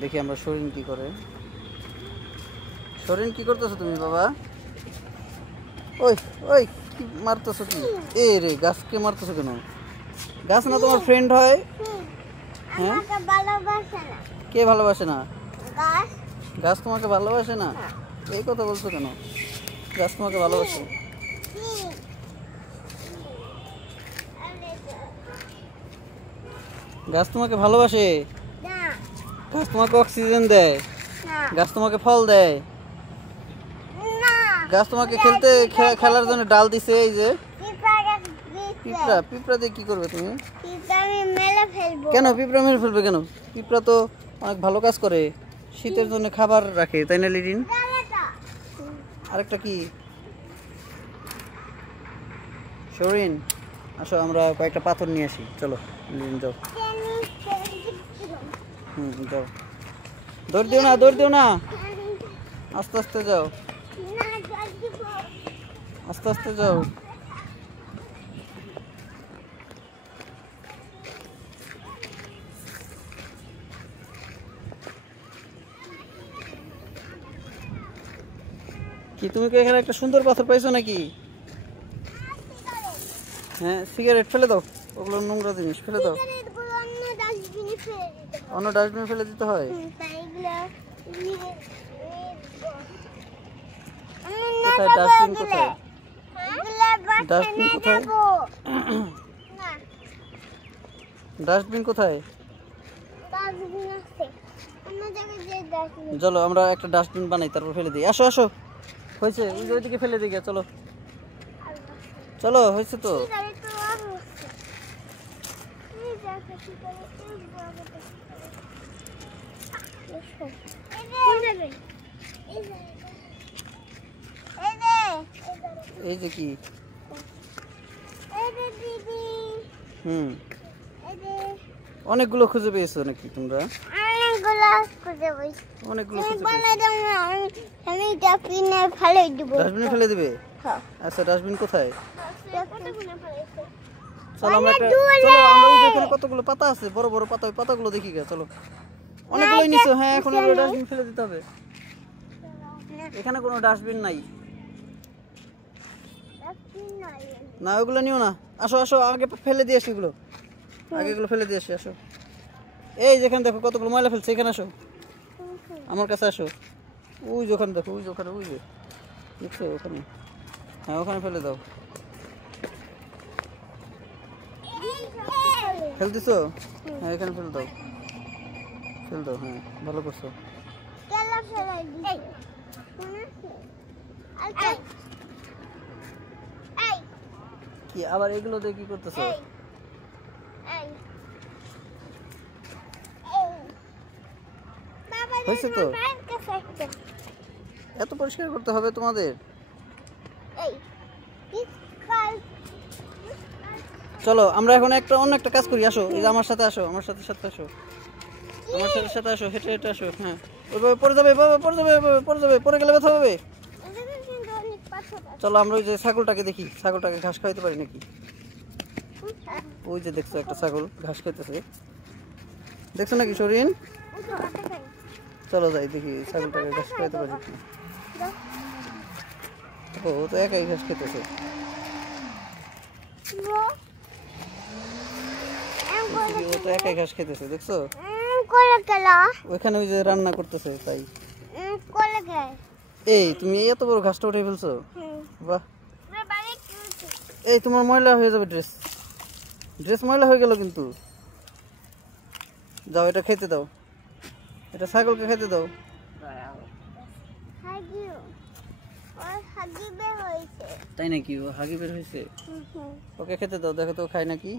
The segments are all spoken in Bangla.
দেখি আমরা শরীন কি করে। শরীন কি করতেছো তুমি বাবা? ওই ওই কি মারতেছো কি? এ রে গাছকে মারতেছো কেন? গাছ না তোমার ফ্রেন্ড হয়? হ্যাঁ, কে ভালোবাসে না? গাছ তোমাকে ভালোবাসে না? এই কথা বলছো কেন? গাছ তোমাকে ভালোবাসে। গাছ তোমাকে ভালোবাসে। গাছ তোমাকে অক্সিজেন দেয়। গাছ তোমাকে ফল দেয়। গাছ তোমাকে খেলার জন্য ডাল দিছে। এই যে পিঁপড়া, পিঁপড়া দিয়ে কি করবে তুমি? কেন পিঁপড়া মেরে ফেলবে কেন? পিঁপড়া তো অনেক ভালো কাজ করে, শীতের জন্য খাবার রাখে, তাই না লিরিন? আরেকটা কি? শরীন আসো আমরা কয়েকটা পাথর নিয়ে আসি। চলো লিরিন যাও। যাও, দৌড় দিও না, দৌড় দিও না, আস্তে আস্তে যাও, আস্তে আস্তে যাও। কি তুমি কি এখানে একটা সুন্দর পাথর পাইছো নাকি? হ্যাঁ, সিগারেট ফেলে দাও, ওগুলো নোংরা জিনিস, ফেলে দাও। অন্য ডাস্টবিনে ফেলে দিতে হয়। কোথায় ডাস্টবিন? কোথায় ডাস্টবিন? কোথায় ডাস্টবিন? কোথায়? চলো আমরা একটা ডাস্টবিন বানাই, তারপর ফেলে দিই। আসো আসো, হয়েছে, ওইদিকে ফেলে দিই। চলো চলো, হয়েছে তো। এই যে কি? অনেকগুলো খুঁজে পেয়েছো নাকি তোমরা? অনেকগুলো খুঁজে ডাস্টবিনে ফেলে দিবে? আচ্ছা, ডাস্টবিন কোথায়? চলো আমরা ওইখানে কতগুলো পাতা আছে, বড় বড় পাতা, ওই পাতাগুলো দেখি গে। চলো, অনেকগুলোই নিছো। হ্যাঁ, এখন এগুলো ডাস্টবিন ফেলে দিতে হবে। এখানে কোনো ডাস্টবিন নাই। না, ওগুলো নিও না। আসো আসো, আগে ফেলে দিয়ে আসি এগুলো, আগে এগুলো ফেলে দিয়ে আসি। আসো, এই যেখানে দেখো কতগুলো ময়লা ফেলছে, এখানে আসো, আমার কাছে আসো। ওই যে ওখানে দেখো, ওই যে ওখানে, ওই যে দেখছো ওখানে। হ্যাঁ, ওখানে ফেলে দাও। ফেল দিছো? হ্যাঁ, এখানে ফেলে দাও, ফেল দাও। হ্যাঁ, ভালো করছো। কি আবার এগুলো দিয়ে কি করতেছো? হয়েছে তো? এত পরিষ্কার করতে হবে তোমাদের? চলো আমরা এখন অন্য একটা কাজ করি। আসো, এই যে আমার সাথে আসো, আমার সাথে সাথে আসো, আমার সাথে সাথে আসো, হেঁটে হেঁটে আসো। হ্যাঁ, ওইভাবে পড়ে যাবে, পড়ে যাবে, পড়ে যাবে, পড়ে গেলে ব্যথা হবে। চলো আমরা ওই যে ছাগলটাকে দেখি, ছাগলটাকে ঘাস খাইতে পারি নাকি। ওই যে দেখছো একটা ছাগল ঘাস খাইতেছে, দেখছো নাকি শরীন? চলো যাই দেখি ছাগলটাকে ঘাস খাইতে পারি কি। ও তো একাই ঘাস খেতেছে। ও তো একাই ঘাস খেতেছে, দেখছো? ওইখানে ওই যে রান্না করতেছে, তাই। এই তুমি এত বড় ঘাসটা উঠে ফেলছো, বাহ। এই তোমার ময়লা হয়ে যাবে, ড্রেস ড্রেস ময়লা হয়ে গেল কিন্তু। যাও, এটা খেতে দাও, এটা ছাগলকে খেতে দাও। তাই নাকি? ও হাগি বের হয়েছে, ওকে খেতে দাও। দেখো তো খায় নাকি,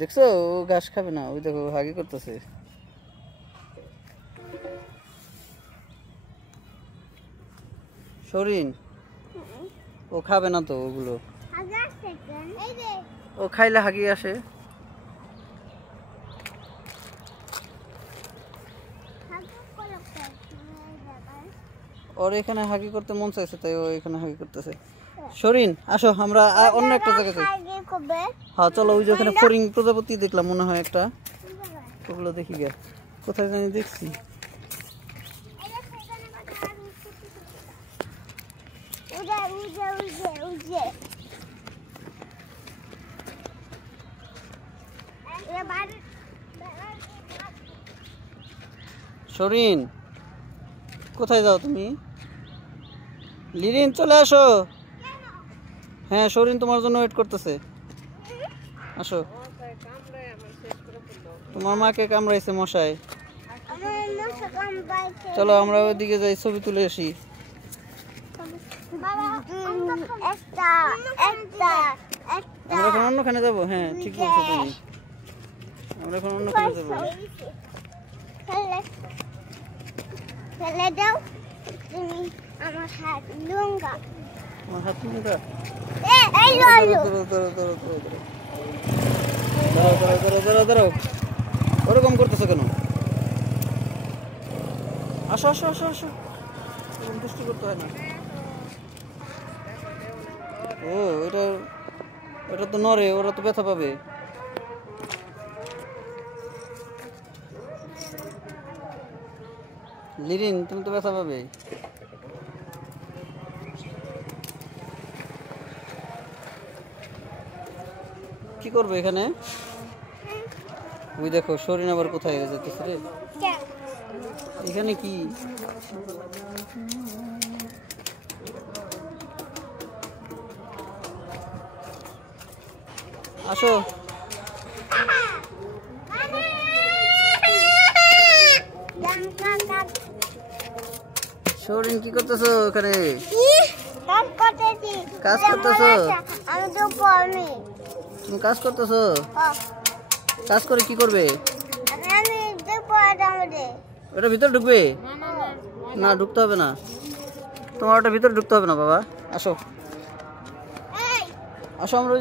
দেখছো? ও ঘাস খাবে না, ওই দেখো হাগি করতেছে। শরীন ও খাবে না তো ওগুলো, ও খাইলে হাগি আসে। ওর এখানে হাগি করতে মন চাইছে, তাই ও এখানে হাগি করতেছে। শরীন আসো, আমরা অন্য একটা জায়গায় যাই। হ্যাঁ চলো, ওই যে ওখানে ফড়িং প্রজাপতি দেখলাম মনে হয় একটা, ওগুলো দেখি গে। কোথায় জানি দেখছি। শরিন, কোথায় যাও তুমি? লিরিন, চলে আসো। হ্যাঁ, শরিন তোমার জন্য ওয়েট করতেছে। আসো। তোমার মাকে কামড়াইছে মশায়। চলো আমরা ওইদিকে যাই, ছবি তুলে আসি। আমরা এখন অন্যখানে যাবো। হ্যাঁ, ঠিক বলছো তুমি। আমরা এখন অন্যখানে যাবো। ফেলে দাও তুমি আমার হাত লুঙ্গা। আমার হাত লুঙ্গা? এই ললো দাঁড়াও। ওরকম করতেছো কেন? আসো আসো আসো আসো, এরকম দুষ্টু করতে হয় না। ও, এটা তো নড়ে, ওরা তো ব্যথা পাবে। লিরিন, তুমি তো ব্যথা পাবে। কি করবে এখানে? ওই দেখো, শরীর আবার কোথায় যেতেছে রে? এখানে কি? আসো। শরীর কি করতেছো ওখানে? কাজ করতেছো? তুমি কাজ করতেছো? কাজ করে কি করবে? ওটা ভিতরে ঢুকবে না? ঢুকতে হবে না তোমার, ওটা ভিতরে ঢুকতে হবে না বাবা। আসো আসো, আমরা